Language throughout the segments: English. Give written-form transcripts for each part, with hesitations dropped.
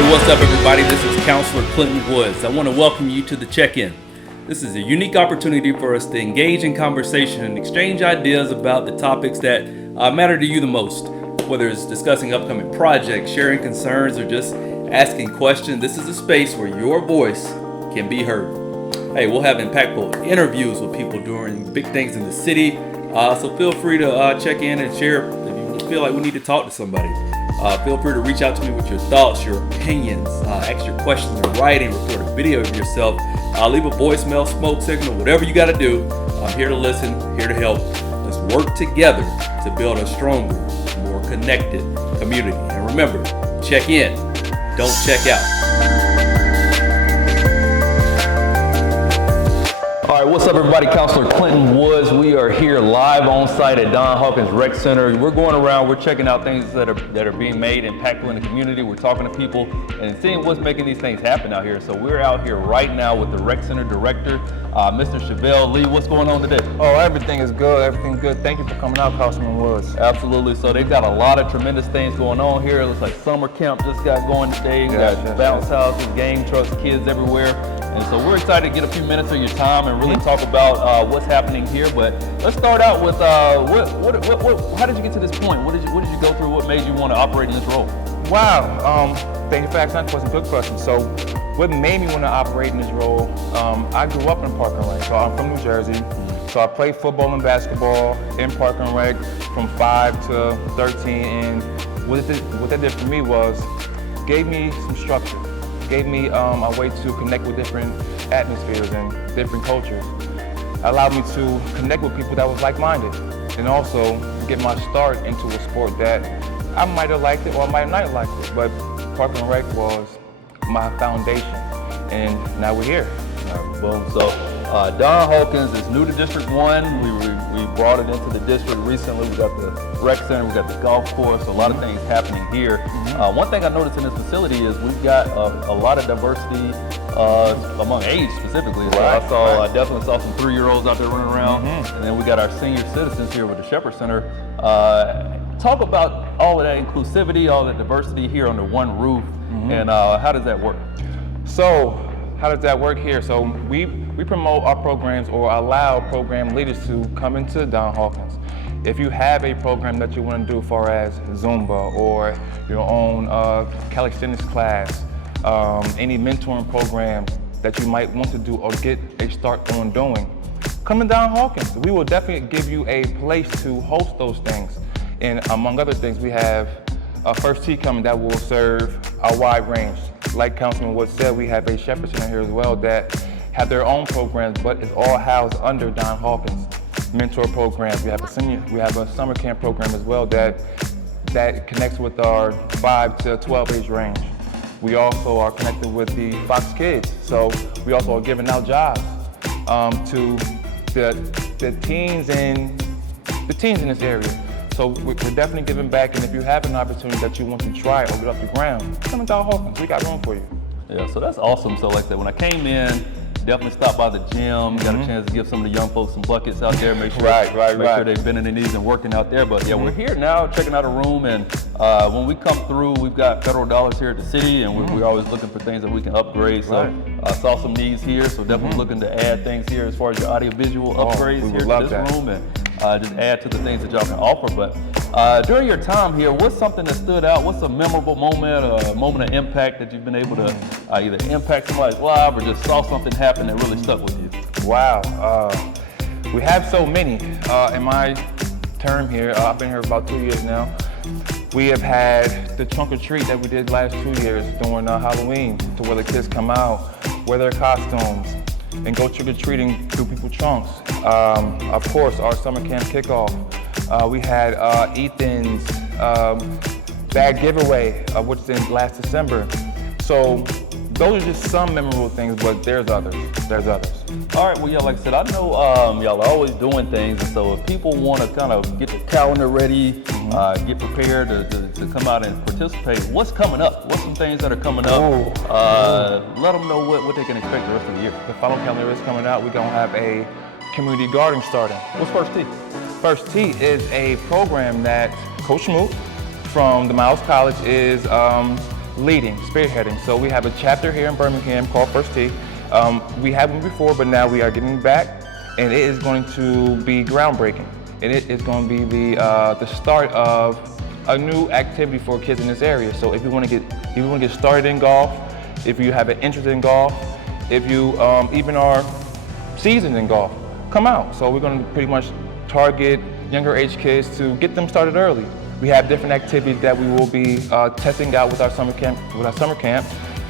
Hey, what's up everybody? This is Councilor Clinton Woods. I want to welcome you to the check-in. This is a unique opportunity for us to engage in conversation and exchange ideas about the topics that matter to you the most. Whether it's discussing upcoming projects, sharing concerns, or just asking questions, this is a space where your voice can be heard. Hey, we'll have impactful interviews with people doing big things in the city, so feel free to check in and share if you feel like we need to talk to somebody. Feel free to reach out to me with your thoughts, your opinions, ask your questions in writing, record a video of yourself, leave a voicemail, smoke signal, whatever you got to do. I'm here to listen, here to help. Let's work together to build a stronger, more connected community. And remember, check in, don't check out. All right, what's up everybody? Councilor Clinton Woods. We are here live on site at Don Hawkins Rec Center. We're going around, we're checking out things that are being made impactful in the community. We're talking to people and seeing what's making these things happen out here. So we're out here right now with the Rec Center Director, Mr. Chevelle. Lee, what's going on today? Oh, everything is good, everything's good. Thank you for coming out, Councilman Woods. Absolutely. So they've got a lot of tremendous things going on here. It looks like summer camp just got going today. We got bounce houses, game trucks, kids everywhere. And so we're excited to get a few minutes of your time and really talk about what's happening here. But let's start out with how did you get to this point? What did you go through? What made you want to operate in this role? Wow, thank you for asking that question. Good question. So what made me want to operate in this role, I grew up in Park and Rec. So I'm from New Jersey. So I played football and basketball in Park and Rec from 5 to 13. And what that did for me was gave me some structure. Gave me a way to connect with different atmospheres and different cultures. Allowed me to connect with people that was like-minded and also get my start into a sport that I might have liked it or I might not have liked it, but Park and Rec was my foundation and now we're here. Boom. So Don Hawkins is new to District 1. We brought it into the district recently. We got the rec center, we got the golf course, a lot of things happening here. One thing I noticed in this facility is we've got a lot of diversity among age specifically. So I definitely saw some 3-year-olds out there running around. And then we got our senior citizens here with the Shepherd Center. Talk about all of that inclusivity, all that diversity here under one roof, and how does that work? So, how does that work here? So we promote our programs or allow program leaders to come into Don Hawkins. If you have a program that you want to do as far as Zumba or your own calisthenics class, any mentoring program that you might want to do or get a start on doing, come to Don Hawkins. We will definitely give you a place to host those things. And among other things, we have a First Tee coming that will serve a wide range. Like Councilman Woods said, we have a Shepherd Center here as well that have their own programs, but it's all housed under Don Hawkins. Mentor programs, we have a summer camp program as well that connects with our 5 to 12 age range. We also are connected with the Fox Kids, so we also are giving out jobs to the teens in this area. So we're definitely giving back, and if you have an opportunity that you want to try or get off the ground, come to Don Hawkins. We got room for you. Yeah, so that's awesome. So like I said, when I came in, definitely stopped by the gym, got a chance to give some of the young folks some buckets out there, make sure they've been in their knees and working out there. But yeah, we're here now checking out a room, and when we come through, we've got federal dollars here at the city, and we're always looking for things that we can upgrade. So I saw some needs here, so definitely looking to add things here as far as your audiovisual upgrades here to this room, and just add to the things that y'all can offer. But during your time here, what's something that stood out? What's a memorable moment, a moment of impact that you've been able to either impact somebody's life or just saw something happen that really stuck with you? Wow, we have so many. In my term here, I've been here about 2 years now. We have had the trunk or treat that we did last 2 years during Halloween, to where the kids come out, wear their costumes, and go trick-or-treating through people's trunks. Of course, our summer camp kickoff. We had Ethan's bag giveaway, which is in last December. So those are just some memorable things, but there's others. All right, well, yeah, like I said, I know y'all are always doing things, and so if people want to kind of get the calendar ready, get prepared to come out and participate, what's coming up? What's some things that are coming up? Let them know what they can expect the rest of the year. The final calendar is coming out. We're going to have a community garden starting. What's First Tee? First Tee is a program that Coach Moot from the Miles College is leading, spearheading. So we have a chapter here in Birmingham called First Tee. We haven't before, but now we are getting back, and it is going to be groundbreaking. And it is going to be the start of a new activity for kids in this area. So if you want to get started in golf, if you have an interest in golf, if you even are seasoned in golf, come out. So we're going to pretty much target younger age kids to get them started early. We have different activities that we will be testing out with our summer camp.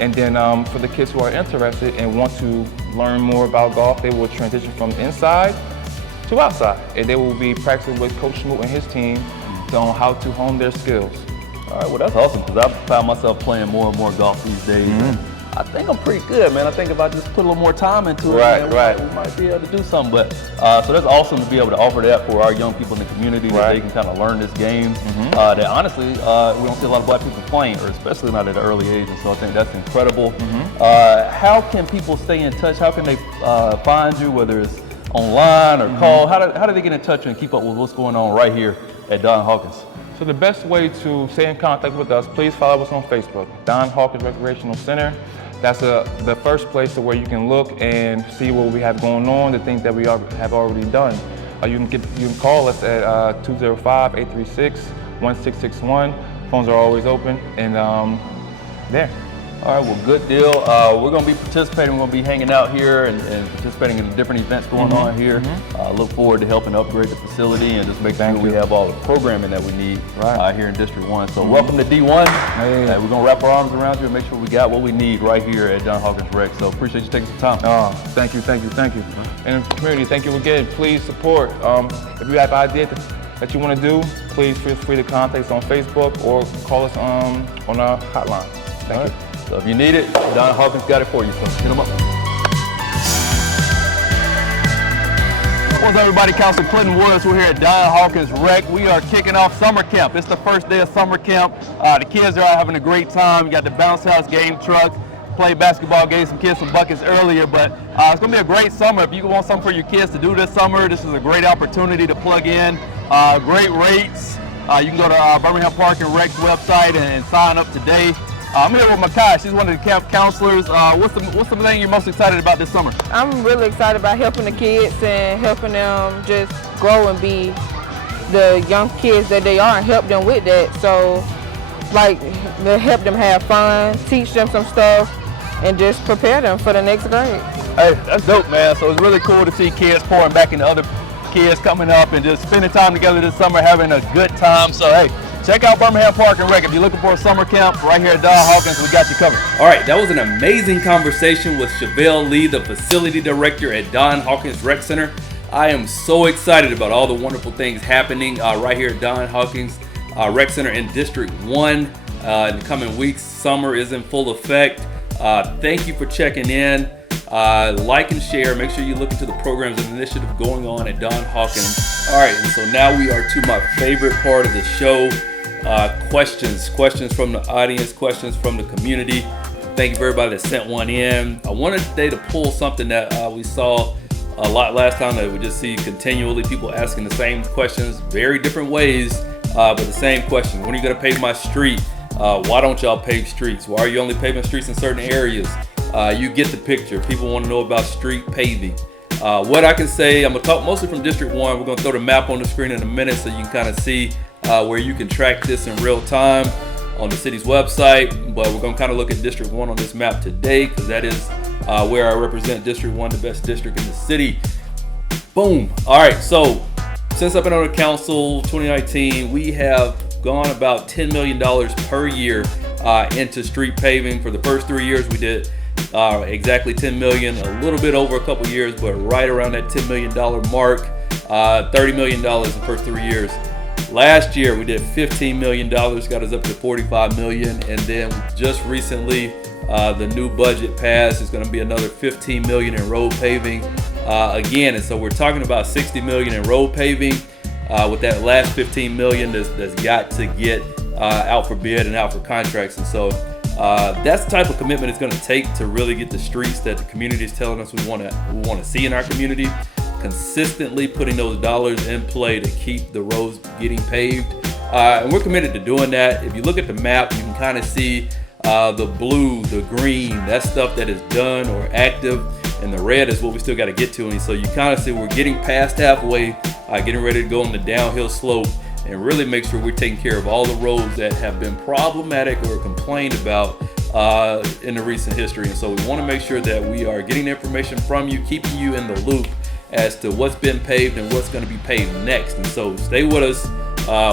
And then for the kids who are interested and want to learn more about golf, they will transition from inside to outside. And they will be practicing with Coach Smoot and his team on how to hone their skills. All right, well, that's awesome, because I found myself playing more and more golf these days. And I think I'm pretty good, man. I think if I just put a little more time into it, man, we might be able to do something. But so that's awesome to be able to offer that for our young people in the community, that they can kind of learn this game that honestly we don't see a lot of black people playing, or especially not at an early age. And so I think that's incredible. How can people stay in touch? How can they find you, whether it's online or call? How do they get in touch and keep up with what's going on right here at Don Hawkins? So the best way to stay in contact with us, please follow us on Facebook, Don Hawkins Recreational Center. That's the first place to where you can look and see what we have going on, the things that we have already done. You can call us at 205-836-1661. Phones are always open, and there. All right, well, good deal. We're going to be participating. We're going to be hanging out here and participating in the different events going on here. Look forward to helping upgrade the facility and just make sure we have all the programming that we need here in District 1. So welcome to D1. We're going to wrap our arms around you and make sure we got what we need right here at Don Hawkins Rec. So appreciate you taking some time. Thank you. And community, thank you again. Please support. If you have ideas that you want to do, please feel free to contact us on Facebook or call us on our hotline. Thank you. So if you need it, Don Hawkins got it for you, so hit them up. What's up, everybody? Councilor Clinton Woods. We're here at Don Hawkins Rec. We are kicking off summer camp. It's the first day of summer camp. The kids are out having a great time. We got the bounce house game truck. Played basketball, gave some kids some buckets earlier, but it's going to be a great summer. If you want something for your kids to do this summer, this is a great opportunity to plug in. Great rates. You can go to Birmingham Park and Rec's website and sign up today. I'm here with Makai. She's one of the camp counselors. What's the thing you're most excited about this summer? I'm really excited about helping the kids and helping them just grow and be the young kids that they are and help them with that. So, like, to help them have fun, teach them some stuff, and just prepare them for the next grade. Hey, that's dope, man. So it's really cool to see kids pouring back into other kids coming up and just spending time together this summer, having a good time. So, hey, check out Birmingham Park and Rec. If you're looking for a summer camp right here at Don Hawkins, we got you covered. All right, that was an amazing conversation with Chevelle Lee, the facility director at Don Hawkins Rec Center. I am so excited about all the wonderful things happening right here at Don Hawkins Rec Center in District 1. In the coming weeks, summer is in full effect. Thank you for checking in. Like and share. Make sure you look into the programs and initiative going on at Don Hawkins. All right, and so now we are to my favorite part of the show. Questions from the audience, questions from the community. Thank you for everybody that sent one in. I wanted today to pull something that we saw a lot last time, that we just see continually people asking the same questions, very different ways, but the same question. When are you going to pave my street? Why don't y'all pave streets? Why are you only paving streets in certain areas? You get the picture. People want to know about street paving. What I can say, I'm going to talk mostly from District 1. We're going to throw the map on the screen in a minute so you can kind of see where you can track this in real time on the city's website. But we're going to kind of look at District 1 on this map today, because that is where I represent District 1, the best district in the city. Boom. All right, so since I've been on the council 2019, we have gone about $10 million per year into street paving. For the first 3 years, we did exactly $10 million, a little bit over a couple years, but right around that $10 million mark. $30 million in the first 3 years. Last year we did $15 million, got us up to $45 million, and then just recently the new budget passed. It's going to be another $15 million in road paving again, and so we're talking about $60 million in road paving with that last $15 million that's got to get out for bid and out for contracts. And so that's the type of commitment it's going to take to really get the streets that the community is telling us we want to see in our community, consistently putting those dollars in play to keep the roads getting paved. And we're committed to doing that. If you look at the map, you can kind of see The blue, the green, that's stuff that is done or active, and the red is what we still got to get to. And so you kind of see we're getting past halfway, getting ready to go on the downhill slope, and really make sure we're taking care of all the roads that have been problematic or complained about in the recent history. And so we want to make sure that we are getting the information from you, keeping you in the loop as to what's been paved and what's going to be paved next. And so stay with us.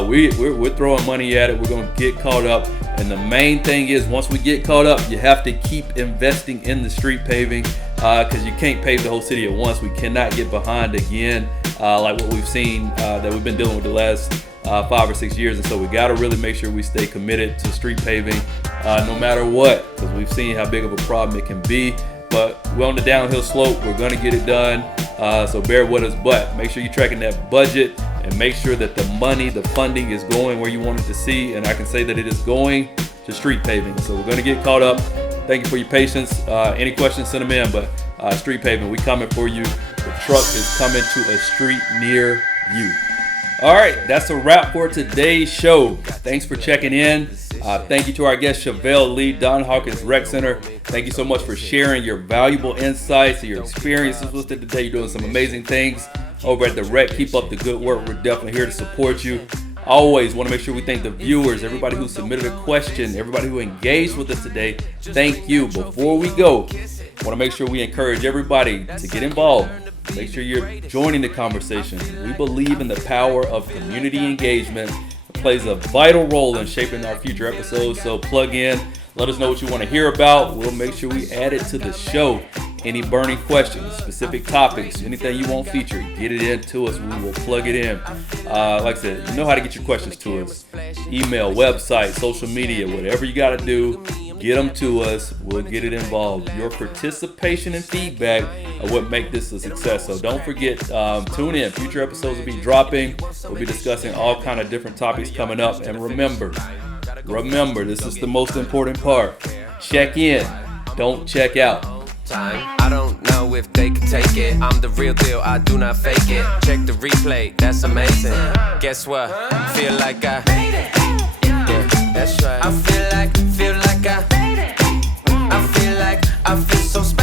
We're throwing money at it. We're going to get caught up. And the main thing is, once we get caught up, you have to keep investing in the street paving, because you can't pave the whole city at once. We cannot get behind again, like what we've seen that we've been dealing with the last 5 or 6 years. And so we got to really make sure we stay committed to street paving no matter what, because we've seen how big of a problem it can be. But we're on the downhill slope. We're going to get it done. So bear with us, but make sure you're tracking that budget and make sure that the money, the funding is going where you want it to see. And I can say that it is going to street paving. So we're going to get caught up. Thank you for your patience. Any questions, send them in. But street paving, we coming for you. The truck is coming to a street near you. All right, that's a wrap for today's show. Thanks for checking in. Thank you to our guest, Chevelle Lee, Don Hawkins Rec Center. Thank you so much for sharing your valuable insights and your experiences with it today. You're doing some amazing things over at the Rec. Keep up the good work. We're definitely here to support you. Always want to make sure we thank the viewers, everybody who submitted a question, everybody who engaged with us today. Thank you. Before we go, want to make sure we encourage everybody to get involved. Make sure you're joining the conversation. We believe in the power of community engagement. It plays a vital role in shaping our future episodes. So plug in. Let us know what you want to hear about. We'll make sure we add it to the show. Any burning questions, specific topics, anything you want featured, get it in to us. We will plug it in. Like I said, you know how to get your questions to us. Email, website, social media, whatever you got to do, get them to us. We'll get it involved. Your participation and feedback are what make this a success. So don't forget, tune in. Future episodes will be dropping. We'll be discussing all kind of different topics coming up. And remember, this is the most important part. Check in. Don't check out. I don't know if they can take it. I'm the real deal, I do not fake it. Check the replay, that's amazing. Guess what? Feel like I made it. Yeah, that's right. I feel like I feel so special.